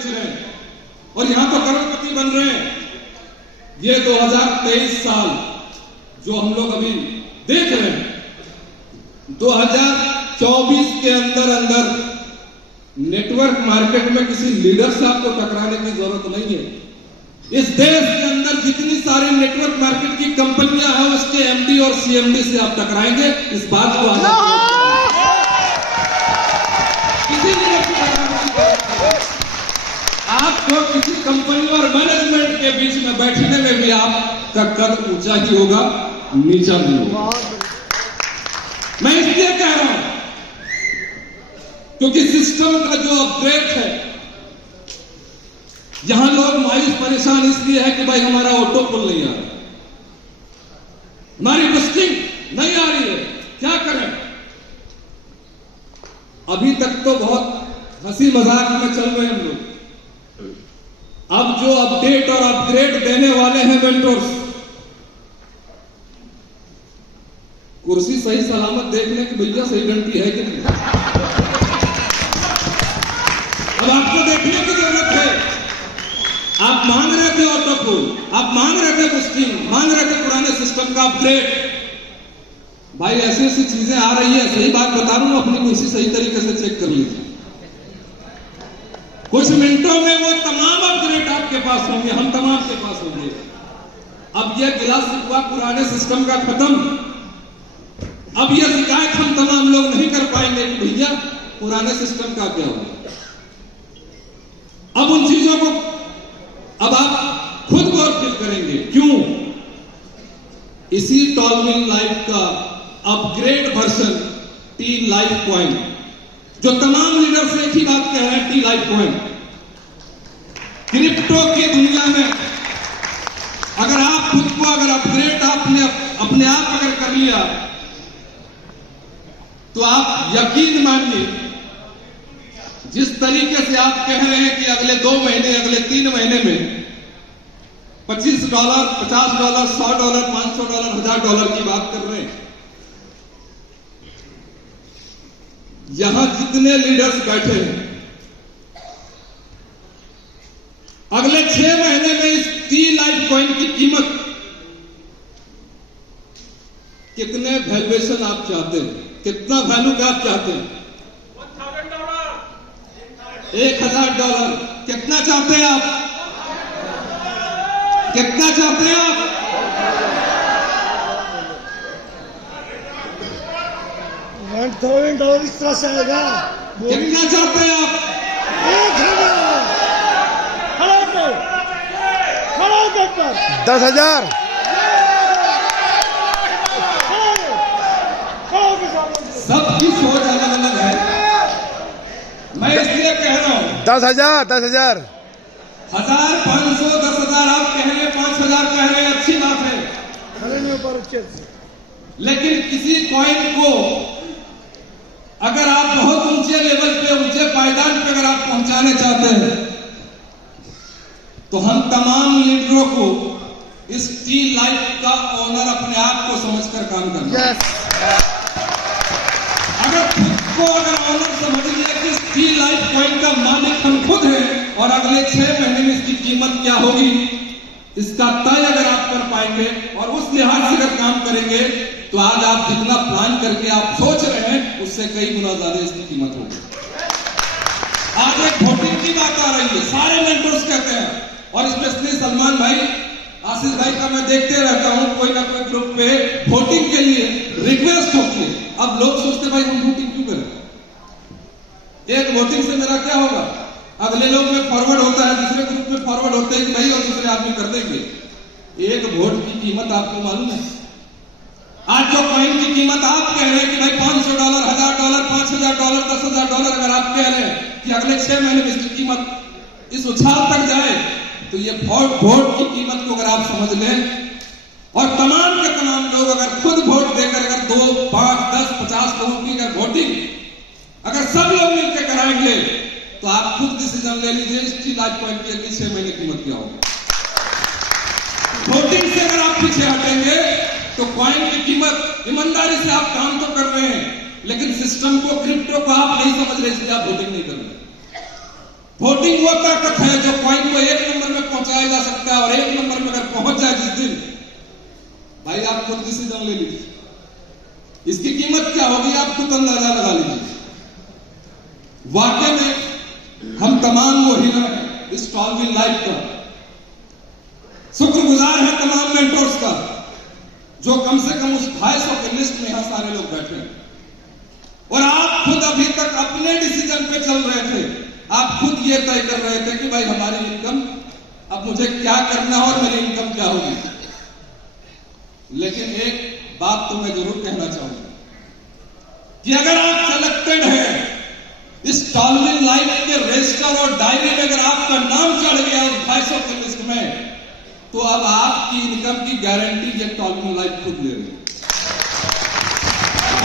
बेच रहे हैं और यहां तो करोड़पति बन रहे हैं। ये 2023 साल जो हम लोग अभी देख रहे हैं, 2024 के अंदर अंदर नेटवर्क मार्केट में किसी लीडर से आपको टकराने की जरूरत नहीं है। इस देश के अंदर जितनी सारी नेटवर्क मार्केट की कंपनियां हैं उसके एमडी और सीएमडी से आप टकराएंगे। इस बात को किसी लीडर से टकराने की जरूरत नहीं। आपको किसी कंपनी और मैनेजमेंट के बीच में बैठने में भी आपका कद ऊंचा ही होगा, नीचा नहीं होगा। मैं इसलिए कह रहा हूं क्योंकि सिस्टम का जो अपग्रेड है, यहां लोग मायूस परेशान इसलिए है कि भाई हमारा ऑटो पुल नहीं आ रहा, हमारी बुस्टिंग नहीं आ रही है, क्या करें। अभी तक तो बहुत हंसी मजाक में चल रहे हैं हम लोग। अब जो अपडेट और अपग्रेड देने वाले हैं वेंडर्स, कुर्सी सही सलामत देखने की भैया सही डंटी है कि नहीं, अब आपको देखने की जरूरत है। आप मांग रहे थे ऑटो पुल, आप मांग रहे थे बुस्टिंग, मांग रहे थे पुराने सिस्टम का अपग्रेड। भाई ऐसी ऐसी चीजें आ रही है, सही बात बता रहा हूं, अपनी कुर्सी सही तरीके से चेक कर लीजिए। कुछ मिनटों में वो तमाम अपग्रेड आपके पास होंगे, हम तमाम के पास होंगे। अब ये गिलास हुआ पुराने सिस्टम का खत्म। अब ये शिकायत हम तमाम लोग नहीं कर पाएंगे कि भैया पुराने सिस्टम का क्या होगा। अब उन चीजों को अब आप खुद गौर फील करेंगे। क्यों? इसी टॉलमिन लाइफ का upgrade version tea life point, जो तमाम लीडर्स एक ही बात कह रहे हैं, टी लाइफ पॉइंट। क्रिप्टो की दुनिया में अगर आप खुद को अगर अपग्रेड आपने अपने आप अगर कर लिया तो आप यकीन मानिए, जिस तरीके से आप कह रहे हैं कि अगले 2 महीने, अगले 3 महीने में $25, $50, $100, $500, $1000 की बात कर रहे हैं। यहां जितने लीडर्स बैठे हैं, अगले 6 महीने में इस टी लाइफ कॉइन की कीमत कितने वैल्यूएशन आप चाहते हैं, कितना वैल्यू का आप चाहते हैं? $1000। कितना चाहते हैं आप? कितना चाहते हैं आप? $1,000 इस तरह से आएगा। कितना चाहते हैं आप? 10,000। सबकी सोच अलग अलग है। मैं इसलिए कह रहा हूं 10,000, 10,000, 1000, 500, 10,000 आप कह रहे हैं, 5,000 कह रहे हैं, अच्छी बात है। लेकिन किसी कॉइन को अगर आप बहुत ऊंचे लेवल पे, ऊंचे पायदान पे अगर आप पहुंचाने चाहते हैं तो हम तमाम लीडरों को इस टी लाइफ का ओनर अपने आप को समझकर काम करना है। अगर खुद को अगर ऑनर समझ लिया कि इस टी लाइफ कॉइन का मालिक हम खुद हैं और अगले 6 महीने में इसकी कीमत क्या होगी, इसका तय अगर आप कर पाएंगे और उस लिहाज से अगर काम करेंगे तो आज आप जितना प्लान करके आप सोच रहे हैं उससे कई गुना ज्यादा इसकी कीमत होगी। आज एक वोटिंग की बात आ रही है, सारे मेंटर्स कहते हैं, और स्पेशली सलमान भाई, आशीष भाई का मैं देखते रहता हूं, कोई ना कोई ग्रुप पे वोटिंग के लिए रिक्वेस्ट होती है। अब लोग सोचते भाई हम वोटिंग क्यों करें, एक वोटिंग से मेरा क्या होगा। अगले लोग में फॉरवर्ड होता है, दूसरे ग्रुप में फॉरवर्ड होते हैं कि भाई और दूसरे आदमी कर देंगे। एक वोट की कीमत आपको मालूम है? आज जो कॉइन की कीमत आप कह रहे हैं कि भाई $500, $1000, $5000, $10,000 अगर आप कह रहे हैं कि अगले 6 महीने में इसकी कीमत इस उछाल तक जाए, तो ये वोट की कीमत को अगर आप समझ लें और तमाम के तमाम लोग अगर खुद वोट देकर अगर 2, 5, 10, 50 लोगों की अगर वोटिंग अगर सब लोग मिलकर कराएंगे तो आप खुद डिसीजन ले लीजिए इस टी लाइफ पॉइंट की अगली 6 महीने कीमत क्या होगी। वोटिंग से अगर आप पीछे हटेंगे तो कॉइन की कीमत, ईमानदारी से आप काम तो कर रहे हैं लेकिन सिस्टम को, क्रिप्टो को आप नहीं समझ रहे, इसलिए आप वोटिंग नहीं कर रहे। वोटिंग वो ताकत है जो पॉइंट को एक नंबर में पहुंचाया जा सकता है, और एक नंबर में अगर पहुंच जाए जिस दिन, भाई आप खुद डिसीजन ले लीजिए इसकी कीमत क्या होगी, आप खुद अंदाजा लगा लीजिए। वाकई में हम तमाम वो हीरो हैं इस टॉलविल लाइफ का, शुक्रगुजार है तमाम मेंटोर्स का जो कम से कम उस 250 के लिस्ट में यहां सारे लोग बैठे हैं। और आप खुद अभी तक अपने डिसीजन पे चल रहे थे, आप खुद ये तय कर रहे थे कि भाई हमारी इनकम, अब मुझे क्या करना है और मेरी इनकम क्या होगी। लेकिन एक बात तो मैं जरूर कहना चाहूंगा कि अगर आप सिलेक्टेड हैं इस टॉलविल लाइफ के रजिस्टर और डायरी में अगर आपका नाम चढ़ गया उस 250 के लिस्ट में, तो अब आपकी इनकम की गारंटी ये टॉलविल लाइफ खुद ले रही है।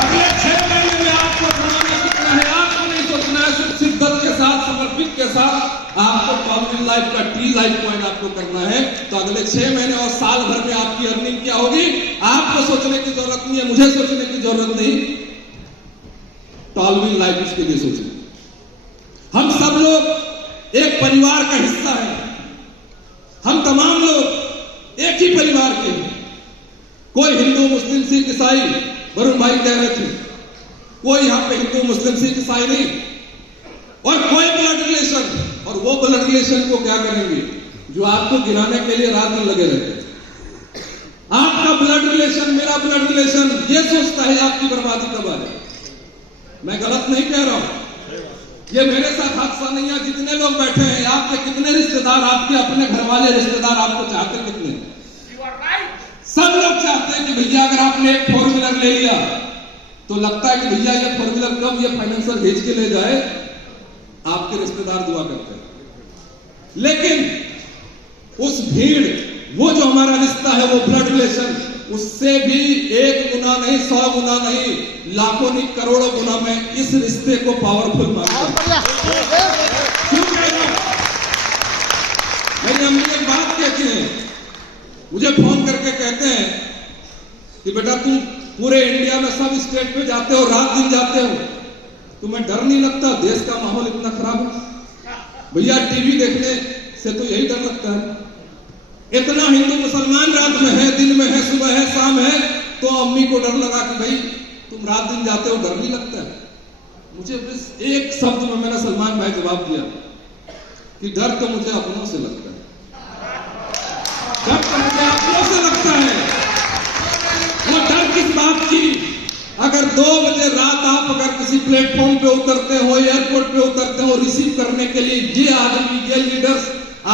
अगले 6 महीने में आपको कमाना कितना है आपको नहीं सोचना है, सिर्फ शिद्दत के साथ, समर्पित के साथ आपको टॉलविल लाइफ का टी लाइफ पॉइंट आपको करना है। तो अगले 6 महीने और साल भर में आपकी अर्निंग क्या होगी आपको सोचने की जरूरत नहीं है, मुझे सोचने की जरूरत नहीं, टॉलविल लाइफ उसके लिए सोचे। हम सब लोग एक परिवार का हिस्सा हैं, हम तमाम लोग एक ही परिवार के हैं। कोई हिंदू मुस्लिम सिख ईसाई, वरुण भाई कह रहे थे, कोई यहां पे हिंदू मुस्लिम सिख ईसाई नहीं, और कोई ब्लड रिलेशन। और वो ब्लड रिलेशन को क्या करेंगे जो आपको गिराने के लिए रात दिन लगे रहते हैं। आपका ब्लड रिलेशन, मेरा ब्लड रिलेशन ये सोचता है आपकी बर्बादी कब आ जाए। मैं गलत नहीं कह रहा हूं, ये मेरे साथ हादसा नहीं है। जितने लोग बैठे हैं, आपके कितने रिश्तेदार, आपके अपने घर वाले रिश्तेदार आपको चाहते हैं कितने? सब लोग चाहते हैं कि भैया अगर आपने एक 4 व्हीलर ले लिया तो लगता है कि भैया ये 4 व्हीलर कब ये फाइनेंसर भेज के ले जाए, आपके रिश्तेदार दुआ करते हैं। लेकिन उस भीड़, वो जो हमारा रिश्ता है, वो ब्लड रिलेशन, उससे भी 1 गुना नहीं, 100 गुना नहीं, लाखों नहीं, करोड़ों गुना में इस रिश्ते को पावरफुल मानता हूं। क्यों कह रहा हूं? मेरी अम्मी एक बात कहती है, मुझे फोन करके कहते हैं कि बेटा तुम पूरे इंडिया में सब स्टेट पे जाते हो, रात दिन जाते हो, तुम्हें डर नहीं लगता? देश का माहौल इतना खराब है। भैया टीवी देखने से तो यही डर लगता है। इतना हिंदू मुसलमान रात में है, दिन में है, सुबह है, शाम है, तो अम्मी को डर लगा कि भाई तुम रात दिन जाते हो, डर नहीं लगता है? मुझे बस एक शब्द में मैंने सलमान भाई जवाब दिया कि डर तो मुझे अपनों से लगता है, डर तो मुझे अपनों से लगता है। वो डर किस बात की? अगर 2 बजे रात आप अगर किसी प्लेटफॉर्म पे उतरते हो, एयरपोर्ट पे उतरते हो, रिसीव करने के लिए ये आदमी, ये लीडर्स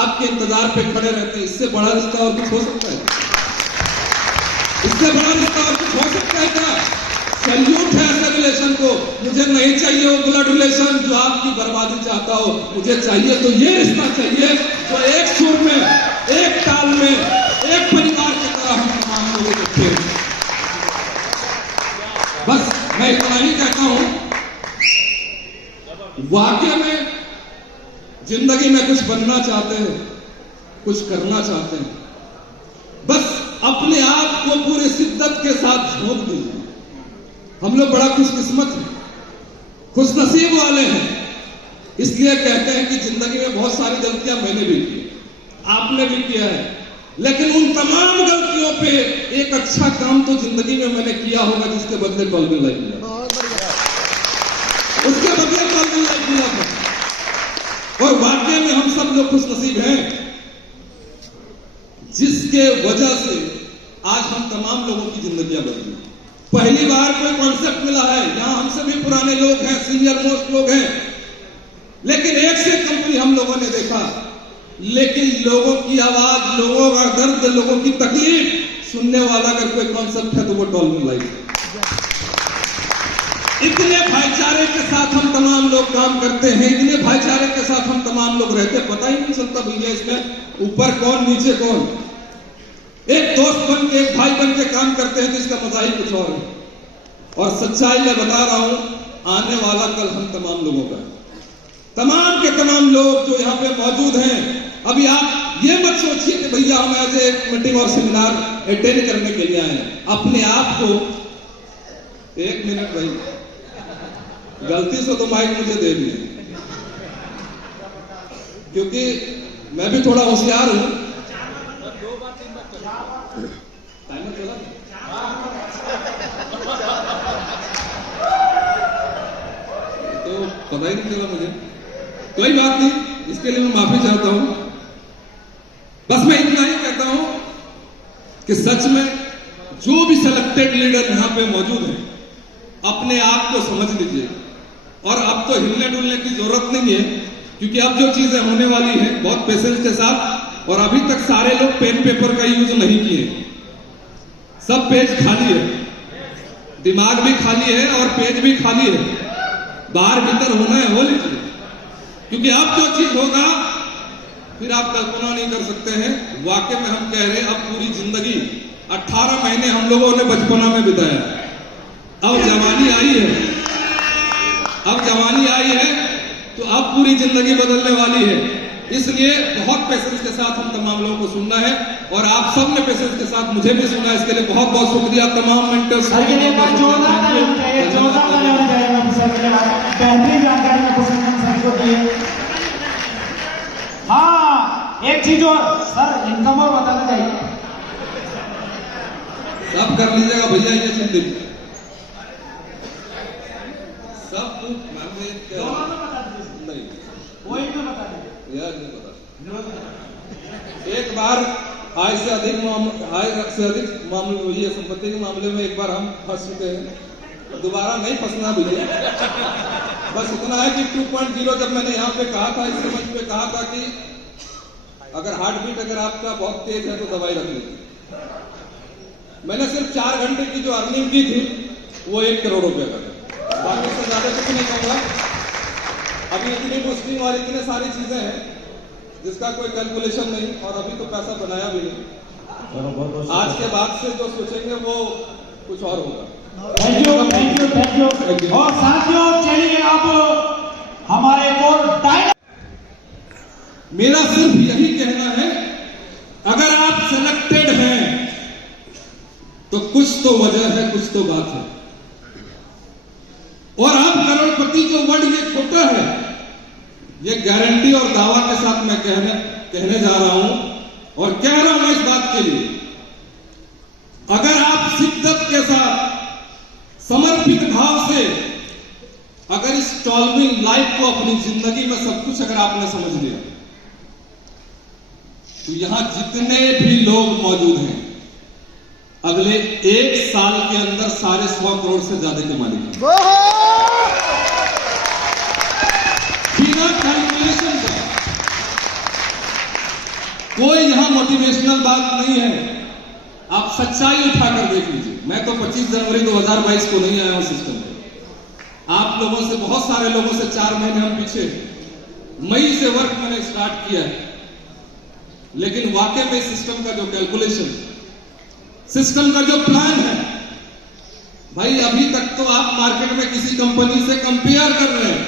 आपके इंतजार पे खड़े रहते हैं, इससे बड़ा रिश्ता और कुछ हो सकता है? इससे बड़ा रिश्ता और कुछ हो सकता है क्या? सैल्यूट है ऐसे रिलेशन को। मुझे नहीं चाहिए वो ब्लड रिलेशन जो आपकी बर्बादी चाहता हो, मुझे चाहिए तो ये रिश्ता चाहिए जो एक सुर में, एक ताल में, एक परिवार की तरह हम तमाम लोगों को खेल। बस मैं इतना ही कहता हूं, वाकई में जिंदगी में कुछ बनना चाहते हैं, कुछ करना चाहते हैं, बस अपने आप को पूरी शिद्दत के साथ झोंक दीजिए। हम लोग बड़ा खुशकिस्मत हैं, खुशनसीब वाले हैं, इसलिए कहते हैं कि जिंदगी में बहुत सारी गलतियां मैंने भी की, आपने भी किया है, लेकिन उन तमाम गलतियों पे एक अच्छा काम तो जिंदगी में मैंने किया होगा जिसके बदले टॉलविल लाइफ मिला, उसके बदले टॉलविल लाइफ मिला था। और वाकई में हम सब लोग खुशनसीब हैं जिसके वजह से आज हम तमाम लोगों की जिंदगियां बदली। पहली बार कोई कॉन्सेप्ट मिला है, यहां हमसे भी पुराने लोग हैं, सीनियर मोस्ट लोग हैं, लेकिन एक से कंपनी हम लोगों ने देखा, लेकिन लोगों की आवाज, लोगों का दर्द, लोगों की तकलीफ सुनने वाला अगर कोई कॉन्सेप्ट है तो वो टॉलविल लाइफ है। इतने भाईचारे के साथ हम तमाम लोग काम करते हैं, इतने भाईचारे के साथ हम तमाम लोग रहते हैं, पता ही नहीं चलता भैया इसमें ऊपर कौन नीचे कौन। एक दोस्त बन के, एक भाई बन के काम करते हैं तो इसका मजा ही कुछ और है। और सच्चाई मैं बता रहा हूं, आने वाला कल हम तमाम लोगों का, तमाम के तमाम लोग जो यहाँ पे मौजूद हैं, अभी आप ये मत सोचिए कि भैया हम एज एक मीटिंग और सेमिनार अटेंड करने के लिए आए हैं। अपने आप को, एक मिनट भाई, गलती से तो माइक मुझे दे दिए, क्योंकि मैं भी थोड़ा होशियार हूं। टाइमर चला तो पता ही नहीं चला मुझे। कोई बात नहीं, इसके लिए मैं माफी चाहता हूं। बस मैं इतना ही कहता हूं कि सच में जो भी सिलेक्टेड लीडर यहां पे मौजूद हैं, अपने आप को समझ लीजिए। और अब तो हिलने डुलने की जरूरत नहीं है, क्योंकि अब जो चीजें होने वाली हैं बहुत पेशेंस के साथ। और अभी तक सारे लोग पेन पेपर का यूज नहीं किए, सब पेज खाली है, दिमाग भी खाली है और पेज भी खाली है। बाहर भीतर होना है, हो लीजिए, क्योंकि अब जो चीज होगा फिर आप कल्पना नहीं कर सकते हैं। वाकई में हम कह रहे हैं, अब पूरी जिंदगी 18 महीने हम लोगों ने बचपना में बिताया, अब जवानी आई है, अब जवानी आई है तो अब पूरी जिंदगी बदलने वाली है। इसलिए बहुत पेशेंस के साथ हम तमाम लोगों को सुनना है, और आप सब ने पेशेंस के साथ मुझे भी सुना, इसके लिए बहुत बहुत शुक्रिया तमाम मेंटर्स। बेहतरीन जानकारी में सर को दी है। हाँ, एक चीज और सर, इनकम और बताना चाहिए। सब कर लीजिएगा भैया, ये चिंतित सब नहीं, कोई तो बता दीजिए यार, नहीं पता। एक बार आय से अधिक मामले, ये संपत्ति के मामले में एक बार हम फंस चुके हैं, दोबारा नहीं फंसना भैया। बस इतना है कि 2.0 जब मैंने यहाँ पे कहा था, इस मंच पे कहा था कि अगर हार्ट बीट अगर आपका बहुत तेज है तो दवाई रख लीजिए। मैंने सिर्फ 4 घंटे की जो अर्निंग की थी वो 1 करोड़ रुपए का था, बाकी से ज्यादा कुछ नहीं कहूंगा। अभी इतनी पोस्टिंग और इतने सारी चीजें हैं जिसका कोई कैलकुलेशन नहीं, और अभी तो पैसा बनाया भी नहीं। आज के बाद से जो सोचेंगे वो कुछ और होगा। Thank you, thank you, thank you. और साथियों, चलिए अब हमारे को मेरा सिर्फ यही कहना है, अगर आप सिलेक्टेड हैं तो कुछ तो वजह है, कुछ तो बात है। और अब करोड़पति जो वर्ड ये छोटा है, ये गारंटी और दावा के साथ मैं कहने जा रहा हूं, और कह रहा हूं इस बात के लिए, अगर आप शिद्दत के साथ समर्पित भाव से अगर इस टॉलविंग लाइफ को अपनी जिंदगी में सब कुछ अगर आपने समझ लिया, तो यहां जितने भी लोग मौजूद हैं अगले 1 साल के अंदर 100 करोड़ से ज्यादा के मालिक हैं, बिना कैलकुलेशन का। कोई यहां मोटिवेशनल बात नहीं है, आप सच्चाई उठाकर देख लीजिए। मैं तो 25 जनवरी 2022 को नहीं आया हूं सिस्टम पे, आप लोगों से, बहुत सारे लोगों से 4 महीने हम पीछे, मई से वर्क मैंने स्टार्ट किया है। लेकिन वाकई में सिस्टम का जो कैलकुलेशन, सिस्टम का जो प्लान है, भाई अभी तक तो आप मार्केट में किसी कंपनी से कंपेयर कर रहे हैं,